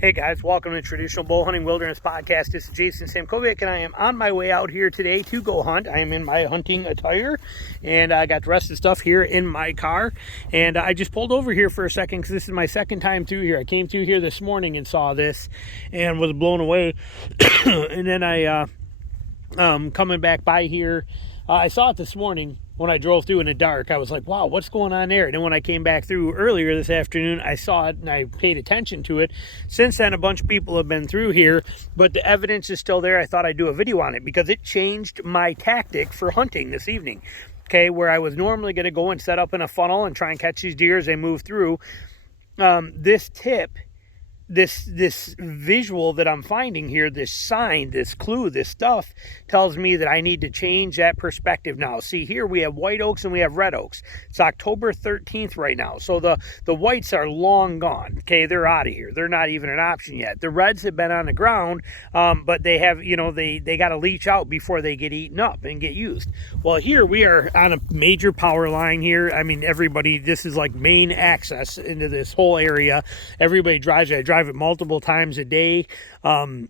Hey guys, welcome to Traditional Bow Hunting Wilderness Podcast. This is Jason Samkovic, and I am on my way out here today to go hunt. I am in my hunting attire, and I got the rest of the stuff here in my car. And I just pulled over here for a second because this is my second time through here. I came through here this morning and saw this and was blown away. And then I, coming back by here, I saw it this morning. When I drove through in the dark, I was like, wow, what's going on there? And then when I came back through earlier this afternoon, I saw it and I paid attention to it. Since then, a bunch of people have been through here, but the evidence is still there. I thought I'd do a video on it because it changed my tactic for hunting this evening. Okay, where I was normally going to go and set up in a funnel and try and catch these deer as they move through. This tip, this visual that I'm finding here, this sign, this clue, this stuff tells me that I need to change that perspective now. See, here we have white oaks and we have red oaks. It's October 13th right now. So the whites are long gone. Okay, they're out of here. They're not even an option yet. The reds have been on the ground, but they have, they got to leach out before they get eaten up and get used. Well, here we are on a major power line here. I mean, everybody, this is like main access into this whole area. Everybody drives it. I drive it multiple times a day, in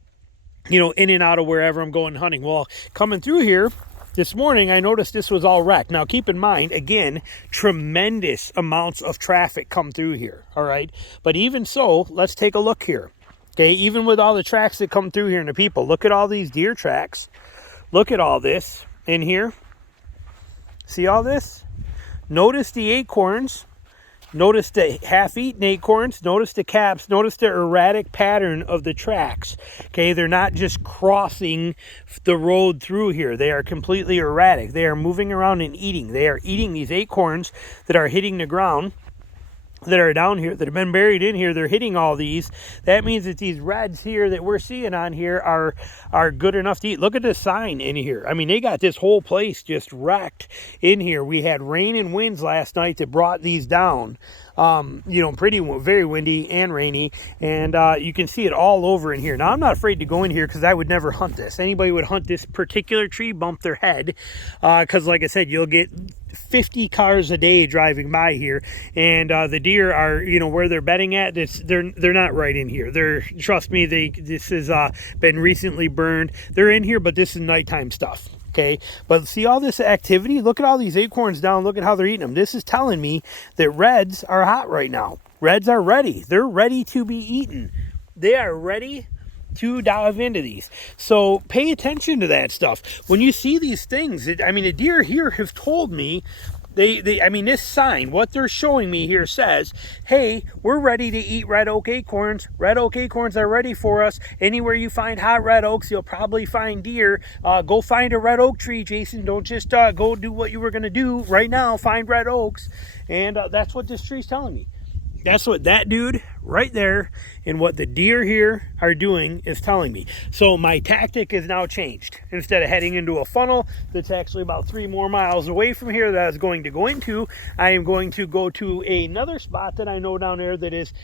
and out of wherever I'm going hunting. Well, coming through here this morning, I noticed this was all wrecked. Now, keep in mind, again, tremendous amounts of traffic come through here, all right? But even so, let's take a look here, okay? Even with all the tracks that come through here and the people, look at all these deer tracks. Look at all this in here. See all this? Notice the acorns. Notice the half-eaten acorns, notice the caps, notice the erratic pattern of the tracks. Okay, they're not just crossing the road through here. They are completely erratic. They are moving around and eating. They are eating these acorns that are hitting the ground, that are down here, that have been buried in here. They're hitting all these. That means that these reds here that we're seeing on here are good enough to eat. Look at the sign in here. I mean, they got this whole place just wrecked in here. We had rain and winds last night that brought these down. Very windy and rainy, and you can see it all over in here. Now, I'm not afraid to go in here because I would never hunt this. Anybody would hunt this particular tree, bump their head, because like I said, you'll get 50 cars a day driving by here, and the deer are, where they're bedding at, they're not right in here. Trust me, this has been recently burned. They're in here, but this is nighttime stuff. Okay, but see all this activity? Look at all these acorns down. Look at how they're eating them. This is telling me that reds are hot right now. Reds are ready. They're ready to be eaten. They are ready to dive into these. So pay attention to that stuff. When you see these things, the deer here have told me, this sign, what they're showing me here says, hey, we're ready to eat red oak acorns. Red oak acorns are ready for us. Anywhere you find hot red oaks, you'll probably find deer. Go find a red oak tree, Jason. Don't just go do what you were going to do right now. Find red oaks. And that's what this tree's telling me. That's what that dude right there and what the deer here are doing is telling me. So my tactic is now changed. Instead of heading into a funnel that's actually about 3 more miles away from here that I was going to go into, I am going to go to another spot that I know down there that is,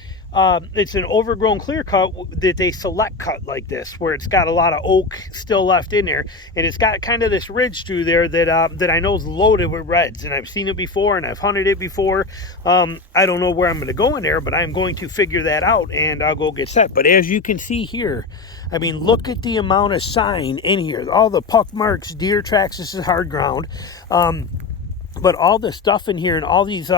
it's an overgrown clear cut that they select cut like this, where it's got a lot of oak still left in there, and it's got kind of this ridge through there that I know is loaded with reds, and I've seen it before and I've hunted it before. I don't know where I'm going to go in there, but I'm going to figure that out and I'll go get set. But as you can see here, look at the amount of sign in here, all the puck marks, deer tracks. This is hard ground. But all the stuff in here and all these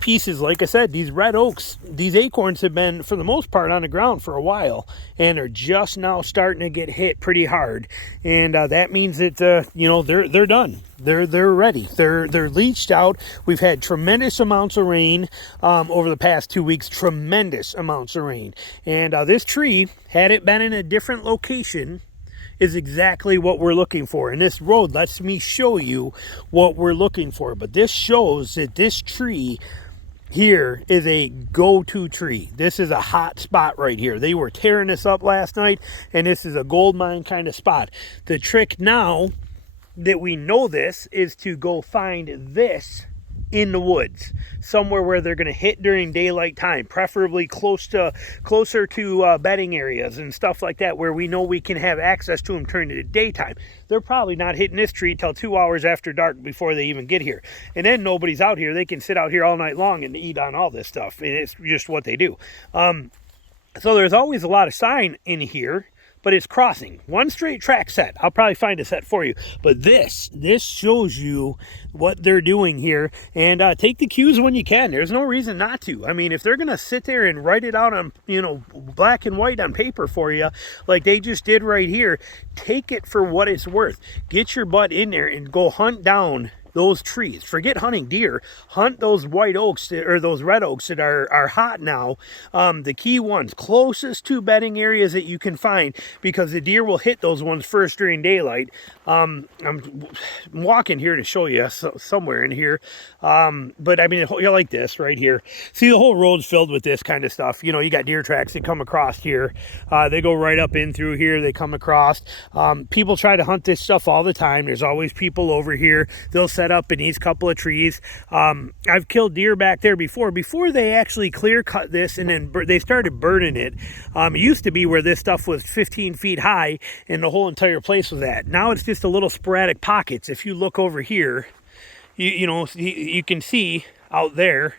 pieces, like I said, these red oaks, these acorns have been, for the most part, on the ground for a while and are just now starting to get hit pretty hard. And that means that, they're done. They're ready. They're leached out. We've had tremendous amounts of rain over the past 2 weeks, tremendous amounts of rain. And this tree, had it been in a different location, is exactly what we're looking for. And this road lets me show you what we're looking for. But this shows that this tree here is a go-to tree. This is a hot spot right here. They were tearing this up last night, and this is a gold mine kind of spot. The trick now that we know this is to go find this in the woods, somewhere where they're going to hit during daylight time, preferably closer to bedding areas and stuff like that, where we know we can have access to them during the daytime. They're probably not hitting this tree till 2 hours after dark before they even get here, and then nobody's out here. They can sit out here all night long and eat on all this stuff, and it's just what they do. So there's always a lot of sign in here, but it's crossing. One straight track set. I'll probably find a set for you. But this shows you what they're doing here. And take the cues when you can. There's no reason not to. I mean, if they're going to sit there and write it out on, you know, black and white on paper for you, like they just did right here, take it for what it's worth. Get your butt in there and go hunt down those trees. Forget hunting deer. Hunt those white oaks or those red oaks that are hot now. The key ones closest to bedding areas that you can find, because the deer will hit those ones first during daylight. I'm walking here to show you somewhere in here. But I mean, you like this right here. See, the whole road's filled with this kind of stuff. You know, you got deer tracks that come across here. They go right up in through here. They come across. People try to hunt this stuff all the time. There's always people over here. They'll set up in these couple of trees. I've killed deer back there before they actually clear cut this and then they started burning it. It used to be where this stuff was 15 feet high and the whole entire place was at. Now it's just a little sporadic pockets. If you look over here, you know, you can see out there,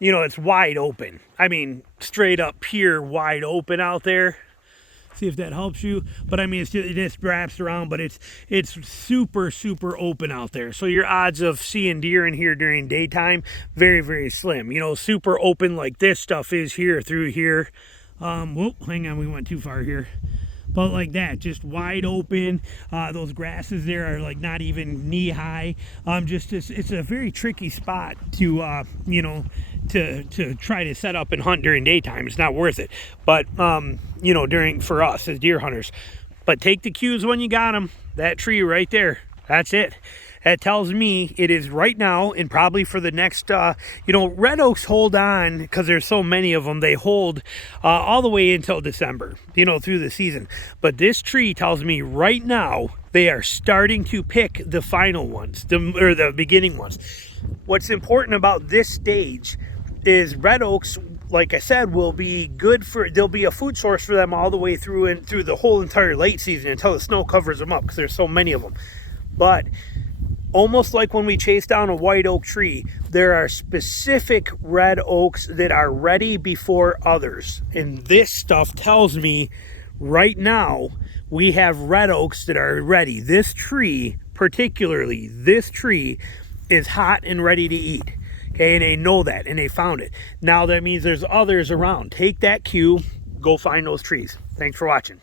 you know, it's wide open. I mean, straight up pure wide open out there. See if that helps you. But I mean, it just wraps around, but it's super open out there. So your odds of seeing deer in here during daytime, very slim. You know, super open like this stuff is here through here. Whoop, hang on, we went too far here. But like that, just wide open. Those grasses there are like not even knee high. It's a very tricky spot to you know, to try to set up and hunt during daytime. It's not worth it. But you know, for us as deer hunters. But take the cues when you got them. That tree right there, that's it. That tells me it is right now, and probably for the next, you know, red oaks hold on because there's so many of them. They hold all the way until December, you know, through the season. But this tree tells me right now they are starting to pick the final ones, or the beginning ones. What's important about this stage is red oaks, like I said, will be good for, they'll be a food source for them all the way through and through the whole entire late season until the snow covers them up, because there's so many of them. But almost like when we chase down a white oak tree, there are specific red oaks that are ready before others. And this stuff tells me right now we have red oaks that are ready. This tree, particularly, this tree is hot and ready to eat. Okay, and they know that, and they found it. Now that means there's others around. Take that cue, go find those trees. Thanks for watching.